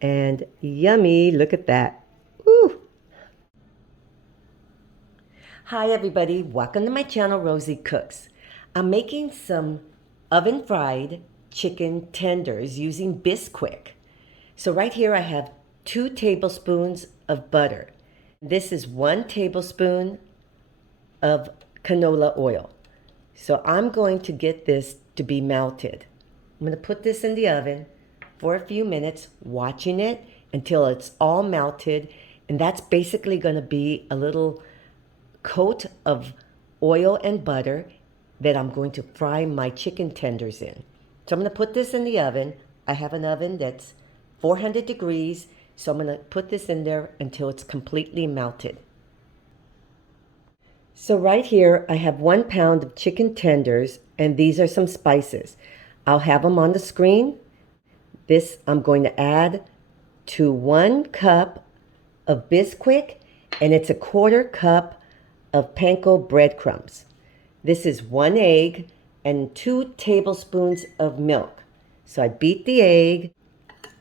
And yummy, look at that. Ooh. Hi everybody, welcome to my channel, Rosie Cooks. I'm making some oven fried chicken tenders using Bisquick. So right here I have 2 tablespoons of butter. This is 1 tablespoon of canola oil. So I'm going to get this to be melted. I'm going to put this in the oven for a few minutes, watching it until it's all melted. And that's basically going to be a little coat of oil and butter that I'm going to fry my chicken tenders in. So I'm going to put this in the oven. I have an oven that's 400 degrees, so I'm going to put this in there until it's completely melted. So right here, I have 1 pound of chicken tenders, and these are some spices. I'll have them on the screen. This I'm going to add to 1 cup of Bisquick, and it's a 1/4 cup of panko breadcrumbs. This is 1 egg and 2 tablespoons of milk. So I beat the egg.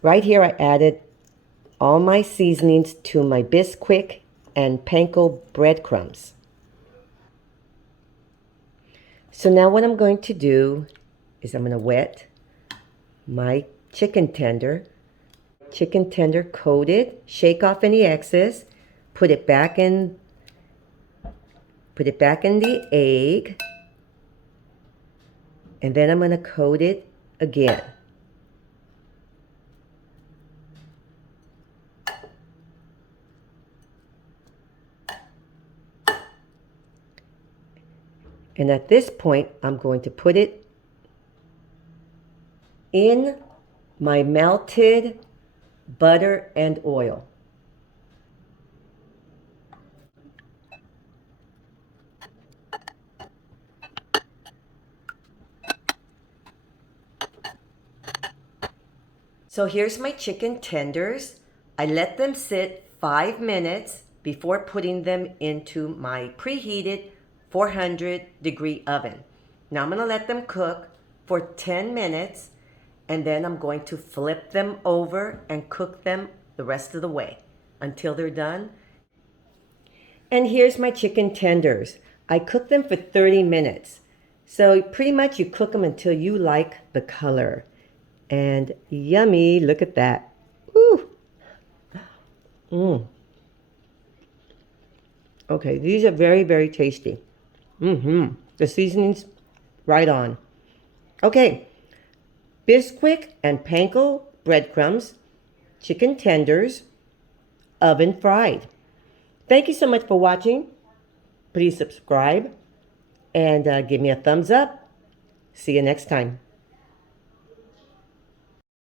Right here I added all my seasonings to my Bisquick and panko breadcrumbs. So now what I'm going to do is I'm going to wet my chicken tender coated, shake off any excess, put it back in the egg, and then I'm going to coat it again. And at this point, I'm going to put it in my melted butter and oil. So here's my chicken tenders. I let them sit 5 minutes before putting them into my preheated 400-degree oven. Now I'm going to let them cook for 10 minutes, and then I'm going to flip them over and cook them the rest of the way until they're done. And here's my chicken tenders. I cooked them for 30 minutes. So pretty much you cook them until you like the color. And yummy, look at that. Ooh. Okay, these are very, very tasty. The seasoning's right on. Okay, Bisquick and Panko breadcrumbs, chicken tenders, oven fried. Thank you so much for watching. Please subscribe and give me a thumbs up. See you next time.